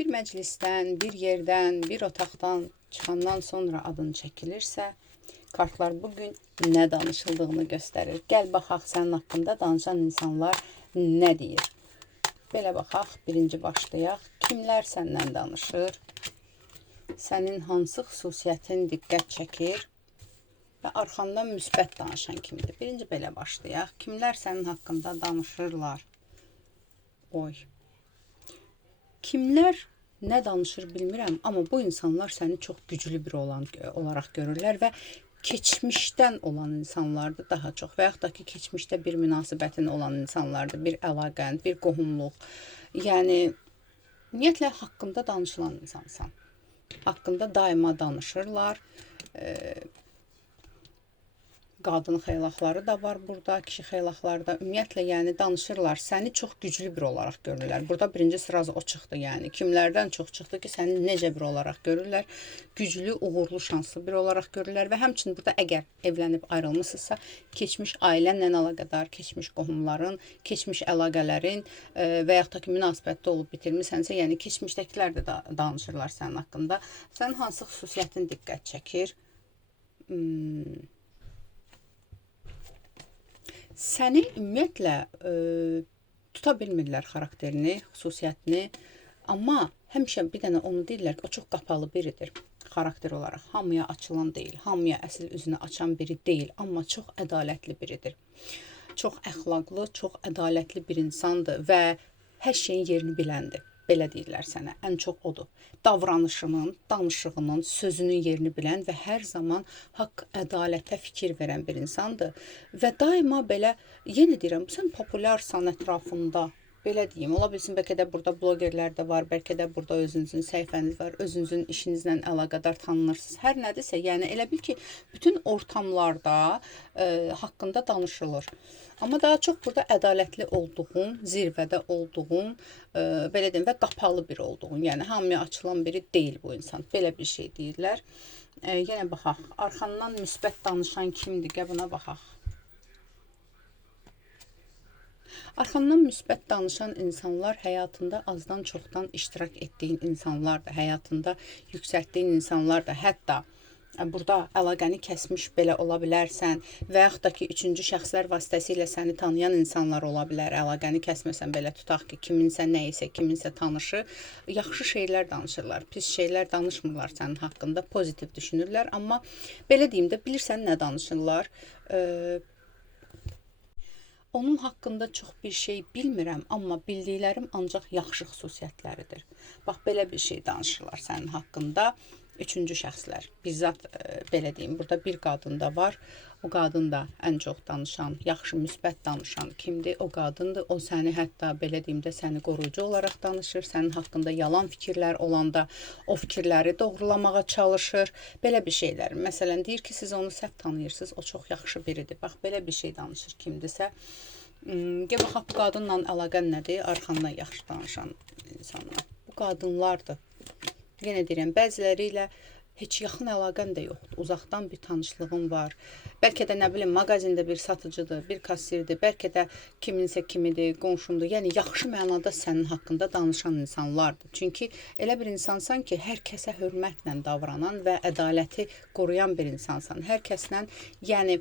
Bir məclisdən, bir yerdən, bir otaqdan çıxandan sonra adın çəkilirsə, kartlar bugün nə danışıldığını göstərir. Gəl baxaq sənin haqqında danışan insanlar nə deyir. Belə baxaq, birinci başlayaq. Kimlər səndən danışır? Sənin hansı xüsusiyyətin diqqət çəkir? Və arxandan müsbət danışan kimdir? Birinci belə başlayaq. Kimlər sənin haqqında danışırlar? Oy. Kimlər nə danışır bilmirəm, amma bu insanlar səni çox güclü bir olaraq görürlər və keçmişdən olan insanlardır daha çox və yaxud da ki, keçmişdə bir münasibətin olan insanlardır, bir əlaqən, bir qohumluq. Yəni, ümumiyyətlə, haqqında danışılan insansan. Haqqında daima danışırlar. Qadın xeylaqları da var burada, kişi xeylaqları da. Ümumiyyətlə, yəni danışırlar. Səni çox güclü bir olaraq görürlər. Burada birinci sırası o çıxdı, yəni. Kimlərdən çox çıxdı ki, səni necə bir olaraq görürlər? Güclü, uğurlu, şanslı bir olaraq görürlər və həmçinin burada əgər evlənib ayrılmışsınızsa, keçmiş ailənlə əlaqədar, keçmiş qohumların, keçmiş əlaqələrin və yaxud da ki, münasibətdə olub bitirmisənsə, yəni keçmişdəkilər də danışırlar sənin haqqında. Sənin hansı xüsusiyyətin diqqət çəkir? Səni ümumiyyətlə tuta bilmirlər xarakterini, xüsusiyyətini, amma həmişə bir dənə onu deyirlər ki, o çox qapalı biridir xarakter olaraq. Hamıya açılan deyil, hamıya əsl üzünü açan biri deyil, amma çox ədalətli biridir. Çox əxlaqlı, çox ədalətli bir insandır və hər şeyin yerini biləndir. Belə deyirlər sənə, ən çox odur. Davranışının, danışığının, sözünün yerini bilən və hər zaman haqq, ədalətə fikir verən bir insandır. Və daima belə, yenə deyirəm, sən populyarsan ətrafında, belə deyim, ola bilsin, bəlkə də burada blogerlər də var, bəlkə də burada özünüzün səhifəniz var, özünüzün işinizlə əlaqədar tanınırsınız. Hər nədirsə, yəni elə bil ki, bütün ortamlarda haqqında danışılır. Amma daha çox burada ədalətli olduğun, zirvədə olduğun, belə deyim, və qapalı biri olduğun, yəni hamıya açılan biri deyil bu insan. Belə bir şey deyirlər. Yenə baxaq, arxandan müsbət danışan kimdir? Gəl buna baxaq. Arxandan müsbət danışan insanlar həyatında azdan çoxdan iştirak etdiyin insanlardır, həyatında yüksəltdiyin insanlardır. Hətta burada əlaqəni kəsmiş belə ola bilərsən və yaxud da ki, üçüncü şəxslər vasitəsilə səni tanıyan insanlar ola bilər. Əlaqəni kəsməsən belə tutaq ki, kiminsə nəyisə, kiminsə tanışı, yaxşı şeylər danışırlar, pis şeylər danışmırlar sənin haqqında, pozitiv düşünürlər. Amma belə deyim də, bilirsən nə danışırlar? Onun haqqında çox bir şey bilmirəm, amma bildiklərim ancaq yaxşı xüsusiyyətləridir. Bax, belə bir şey danışırlar sənin haqqında. Üçüncü şəxslər, bizzat belə deyim, burada bir qadın da var. O qadın da ən çox danışan, yaxşı, müsbət danışan kimdir? O qadındır. O səni hətta, belə deyim də, səni qoruyucu olaraq danışır. Sənin haqqında yalan fikirlər olanda o fikirləri doğrulamağa çalışır. Belə bir şeylər. Məsələn, deyir ki, siz onu səhv tanıyırsınız, o çox yaxşı biridir. Bax, belə bir şey danışır kimdirsə. Gəl baxaq, bu qadınla əlaqən nədir? Arxandan yaxşı danışan insanlar. Bu qadınlardır. Yenə deyirəm, bəziləri ilə heç yaxın əlaqən də yoxdur. Uzaqdan bir tanışlığın var. Bəlkə də, nə bilim, mağazində bir satıcıdır, bir kassirdir, bəlkə də kiminsə kimidir, qonşundur. Yəni, yaxşı mənada sənin haqqında danışan insanlardır. Çünki elə bir insansan ki, hər kəsə hörmətlə davranan və ədaləti qoruyan bir insansan. Hər kəslə, yəni,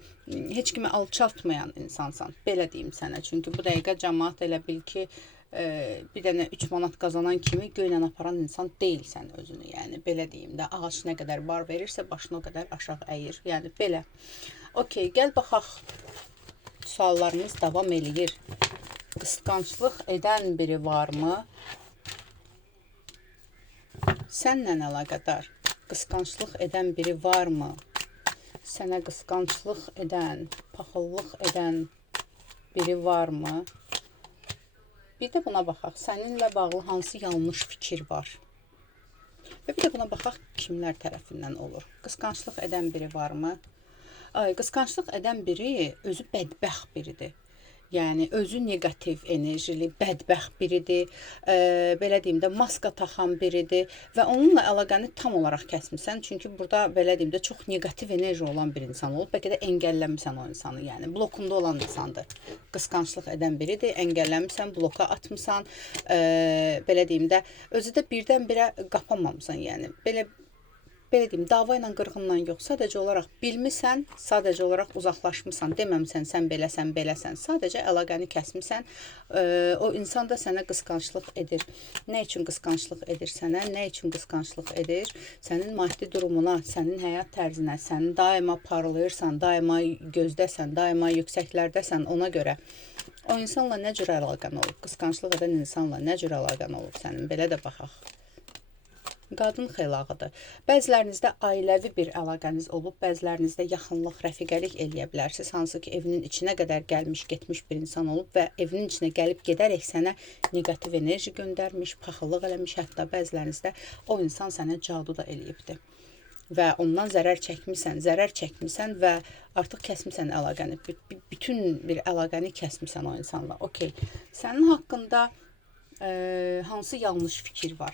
heç kimi alçaltmayan insansan. Belə deyim sənə. Çünki bu dəqiqə cəmaat elə bil ki, bir dənə 3 manat qazanan kimi göylə aparan insan deyilsən özünü. Yəni, belə deyim də, ağac nə qədər bar verirsə, başını o qədər aşağı əyir. Yəni, belə. Okey, gəl baxaq. Suallarımız davam eləyir. Qısqanclıq edən biri varmı? Sənlə əlaqədar qısqanclıq edən biri varmı? Sənə qısqanclıq edən, paxıllıq edən biri varmı? Bir də buna baxaq, səninlə bağlı hansı yanlış fikir var? Və bir də buna baxaq, kimlər tərəfindən olur? Qısqanclıq edən biri varmı? Qısqanclıq edən biri özü bədbəxt biridir. Yəni özü neqativ enerjili, bədbəxt biridir, belə deyim də maska taxan biridir və onunla əlaqəni tam olaraq kəsmisən. Çünki burada belə deyim də çox neqativ enerji olan bir insan olub. Bəlkə də əngəlləmisən o insanı, yəni blokunda olan insandır. Qısqanclıq edən biridir, əngəlləmisən, bloka atmısan, belə deyim də özü də birdən-birə qapanmamısan, yəni belə deyim, dava ilə qırğınla yox, sadəcə olaraq bilmisən, sadəcə olaraq uzaqlaşmısan, deməmsən, sən beləsən, beləsən, sadəcə əlaqəni kəsmisən, o insan da sənə qısqanclıq edir. Nə üçün qısqanclıq edir sənə, nə üçün qısqanclıq edir? Sənin maddi durumuna, sənin həyat tərzinə, sənin daima parlayırsan, daima gözdəsən, daima yüksəklərdəsən, ona görə. O insanla nə cür əlaqən olub? Qısqanclıq edən insanla nə cür əlaqən olub sənin? Belə də baxaq. Qadın xeylağıdır. Bəzilərinizdə ailəvi bir əlaqəniz olub, bəzilərinizdə yaxınlıq, rəfiqəlik eləyə bilərsiniz. Hansı ki, evinin içinə qədər gəlmiş, getmiş bir insan olub və evinin içinə gəlib gedərək sənə neqativ enerji göndərmiş, paxıllıq eləmiş, hətta bəzilərinizdə o insan sənə cadu da eləyibdir. Və ondan zərər çəkmisən və artıq kəsmisən əlaqəni, bütün bir əlaqəni kəsmisən o insanla. Okey, sənin haqqında hansı yanlış fikir var?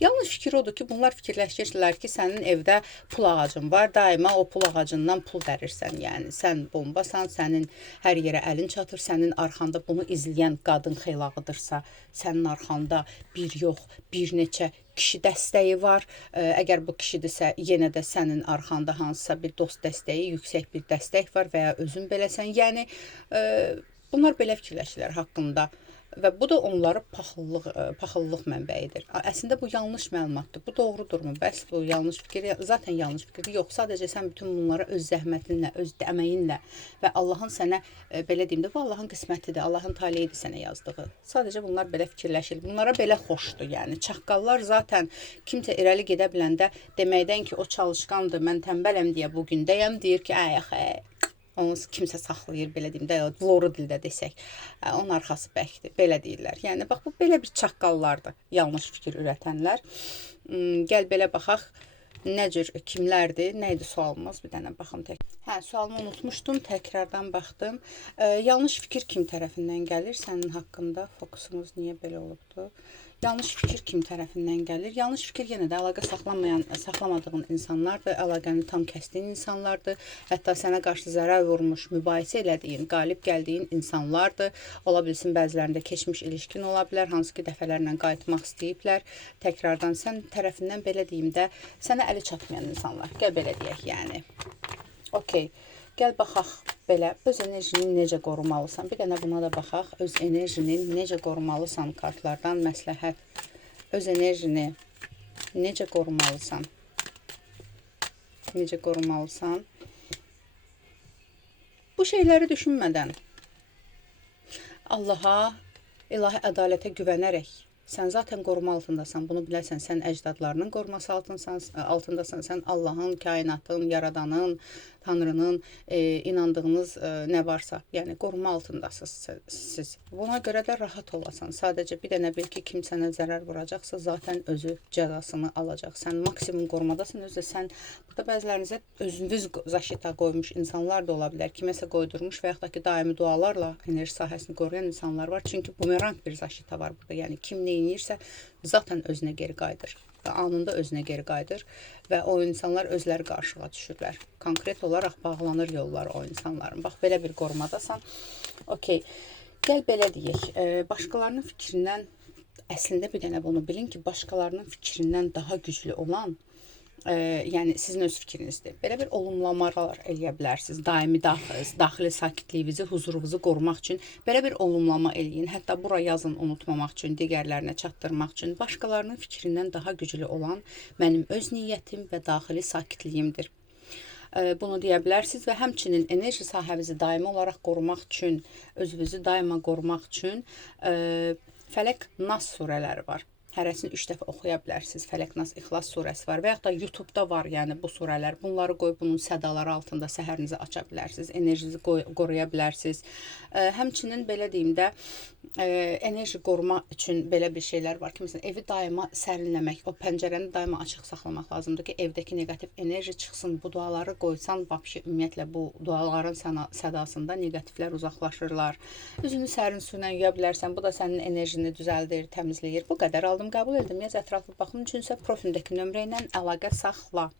Yanlış fikir odur ki, bunlar fikirləşirlər ki, sənin evdə pul ağacın var, daima o pul ağacından pul dərirsən. Yəni sən bombasan, sənin hər yerə əlin çatır, sənin arxanda bunu izləyən qadın xeylağıdırsa, sənin arxanda bir yox, bir neçə kişi dəstəyi var. Əgər bu kişidirsə, yenə də sənin arxanda hansısa bir dost dəstəyi, yüksək bir dəstək var və ya özün beləsən. Yəni bunlar belə fikirləşirlər haqqında. Və bu da onları paxıllıq mənbəyidir. Əslində bu yanlış məlumatdır. Bu doğrudurmu? Bəs bu yanlış fikir, zaten yanlış fikirdir. Yox, sadəcə sən bütün bunları öz zəhmətinlə, öz əməyinlə və Allahın sənə, belə deyim də, bu Allahın qismətidir, Allahın taleyidir sənə yazdığı. Sadəcə bunlar belə fikirləşir. Bunlara belə xoşdur. Yəni çaqqallar zaten kimsə irəli gedə biləndə deməkdən ki, o çalışqandır, mən tənbələm deyə bu gündəyəm, deyir ki, onu kimsə saxlayır, belə deyim də, loru dildə desək, onun arxası bəkdir, belə deyirlər. Yəni, bax, bu belə bir çaqqallardır, yanlış fikir ürətənlər. Gəl belə baxaq, nə cür, kimlərdir, nə idi sualımız, bir dənə baxım tək. Sualımı unutmuşdum, təkrardan baxdım. Yanlış fikir kim tərəfindən gəlir sənin haqqında? Fokusumuz niyə belə olubdur? Yanlış fikir kim tərəfindən gəlir? Yanlış fikir yenə də əlaqə saxlamadığın insanlardır, əlaqəni tam kəsdiyin insanlardır, hətta sənə qarşı zərər vurmuş, mübahisə elədiyin, qalib gəldiyin insanlardır. Ola bilsin, bəzilərində keçmiş ilişkin ola bilər, hansı ki, dəfələrlə qayıtmaq istəyiblər. Təkrardan sən tərəfindən, belə deyim də, sənə əli çatmayan insanlar. Gəl belə deyək, yəni. Okey. Gəl baxaq belə, öz enerjini necə qorumalısan? Bir dənə buna da baxaq. Öz enerjini necə qorumalısan? Kartlardan məsləhət. Öz enerjini necə qorumalısan? Necə qorumalısan? Bu şeyləri düşünmədən Allaha, ilahi ədalətə güvənərək sən zaten qoruma altındasan, bunu bilərsən, sən əcdadlarının qoruması altındasan, sən Allahın, kainatın, yaradanın, Tanrının, inandığınız nə varsa, yəni qoruma altındasınız siz. Buna görə də rahat olasan. Sadəcə bir dənə bil ki, kim sənə zərər vuracaqsa, zaten özü cəzasını alacaq. Sən maksimum qorumadasan, özü də sən, burada bəzilərinizə özünüz zaşita qoymuş insanlar da ola bilər. Kiməsə qoydurmuş və yaxud da ki, daimi dualarla enerji sahəsini qoruyan insanlar var. Çünki bumerang bir zaşita var burada. Yəni kim neyinirsə, zaten özünə geri qayıdır. Və anında özünə geri qayıdır və o insanlar özləri qarşığa düşürlər. Konkret olaraq bağlanır yolları o insanların. Bax, belə bir qorumadasan. Okey, gəl belə deyək, başqalarının fikrindən, əslində bir dənə bunu bilin ki, başqalarının fikrindən daha güclü olan, yəni sizin öz fikrinizdir. Belə bir olumlamalar eləyə bilərsiniz. Daimi daxili sakitliyinizi, huzurunuzu qorumaq üçün belə bir olumlama eləyin. Hətta bura yazın, unutmamaq üçün, digərlərinə çatdırmaq üçün. Başqalarının fikrindən daha güclü olan mənim öz niyyətim və daxili sakitliyimdir. Bunu deyə bilərsiniz və həmçinin enerji sahənizi daimi olaraq qorumaq üçün, özünüzü daima qorumaq üçün Fələq Nas surələri var. Hərəsini 3 dəfə oxuya bilərsiniz. Fələq Nas, İxlas surəsi var və yaxud da YouTube-da var, yəni bu surələr. Bunları qoyub bunun sədaları altında səhərinizi aça bilərsiniz, enerjinizi qoruya bilərsiniz. Həmçinin belə deyim də, enerji qoruma üçün belə bir şeylər var ki, məsələn, evi daima sərinləmək, o pəncərəni daima açıq saxlamaq lazımdır ki, evdəki neqativ enerji çıxsın. Bu duaları qoysan, vəbşi ümumiyyətlə bu duaların sədasında neqativlər uzaqlaşırlar. Üzünü sərin su ilə yuya bilərsən, bu da sənin enerjini düzəldir, təmizləyir. Bu qədər aldım, qəbul edilməyəcək ətraflı baxım üçünsə profildəki nömrə ilə əlaqə saxla.